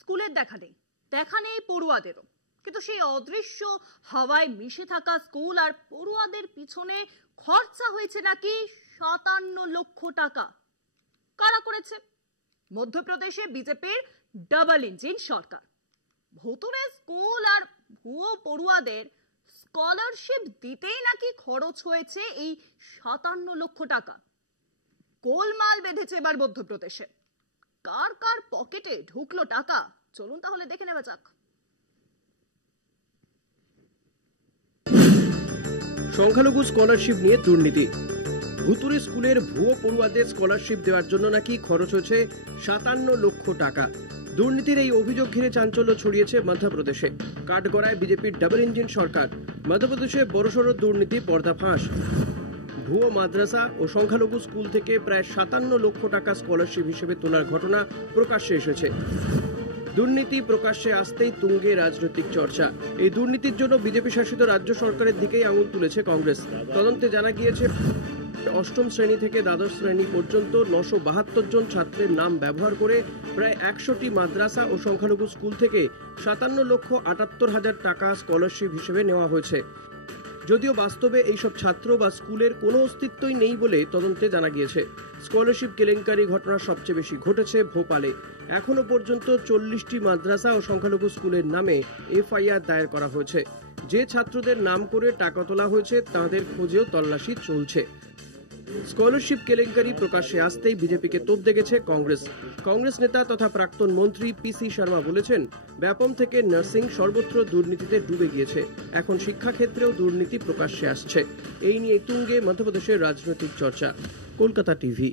স্কুলের দেখা নেই পড়ুয়াদেরও। কিন্তু সেই অদৃশ্য হাওয়ায় মিশে থাকা স্কুল আর পড়ুয়াদের পিছনে খরচা হয়েছে নাকি 57 লক্ষ টাকা। কারা করেছে? মধ্যপ্রদেশে বিজেপির ডাবল ইঞ্জিন সরকার। ভুতুড়ে স্কুল আর ভুয়ো পড়ুয়াদের স্কলারশিপ দিতেই নাকি খরচ হয়েছে এই 57 লক্ষ টাকা। গোলমাল বেঁধেছে এবার মধ্যপ্রদেশে। কার কার পকেটে ঢুকলো টাকা, চলুন তাহলে দেখে নেওয়া যাক। সংখ্যালঘু স্কলারশিপ নিয়ে দুর্নীতি। ভুতুড়ে স্কুলের ভুয়ো পড়ুয়াদের স্কলারশিপ দেওয়ার জন্য নাকি খরচ হয়েছে 57 লক্ষ টাকা। দুর্নীতির এই অভিযোগ ঘিরে চাঞ্চল্য ছড়িয়েছে মধ্যপ্রদেশে। কাঠগড়ায় বিজেপির ডাবল ইঞ্জিন সরকার। মধ্যপ্রদেশে বড়সড় দুর্নীতি পর্দাফাঁস। ভুয়ো মাদ্রাসা ও সংখ্যালঘু স্কুল থেকে প্রায় 57 লক্ষ টাকা স্কলারশিপ হিসেবে তোলার ঘটনা প্রকাশ্যে এসেছে। দুর্নীতি প্রকাশ্যে আসতেই তুঙ্গে রাজনৈতিক চর্চা। এই দুর্নীতির জন্য বিজেপি শাসিত রাজ্য সরকারের দিকেই আঙুল তুলেছে কংগ্রেস। তদন্তে জানা গিয়েছে, অষ্টম শ্রেণী থেকে দ্বাদশ শ্রেণী পর্যন্ত 972 জন ছাত্রের নাম ব্যবহার করে প্রায় 100টি মাদ্রাসা ও সংখ্যালঘু স্কুল থেকে 57,78,000 টাকা স্কলারশিপ হিসেবে নেওয়া হয়েছে। যদিও বাস্তবে এইসব ছাত্র বা স্কুলের কোনো অস্তিত্বই নেই বলে তদন্তে জানা গিয়েছে। স্কলারশিপ কেলেঙ্কারি ঘটনা সবচেয়ে বেশি ঘটেছে ভোপালে। এখনো পর্যন্ত 40টি মাদ্রাসা ও সংখ্যালঘু স্কুলের নামে এফআইআর দায়ের করা হয়েছে। যে ছাত্রদের নাম করে টাকা তোলা হয়েছে তাদের খোঁজেও তল্লাশি চলছে। স্কলারশিপ কেলেঙ্কারি প্রকাশ্যে আসতেই বিজেপিকে তোপ দেখেছে কংগ্রেস। কংগ্রেস নেতা তথা প্রাক্তন মন্ত্রী পিসি শর্মা বলেছেন, ব্যাপম থেকে নার্সিং সর্বত্র দুর্নীতিতে ডুবে গিয়েছে। এখন শিক্ষাক্ষেত্রেও দুর্নীতি প্রকাশ্যে আসছে। এই নিয়ে তুঙ্গে মধ্যপ্রদেশের রাজনৈতিক চর্চা। কলকাতা টিভি।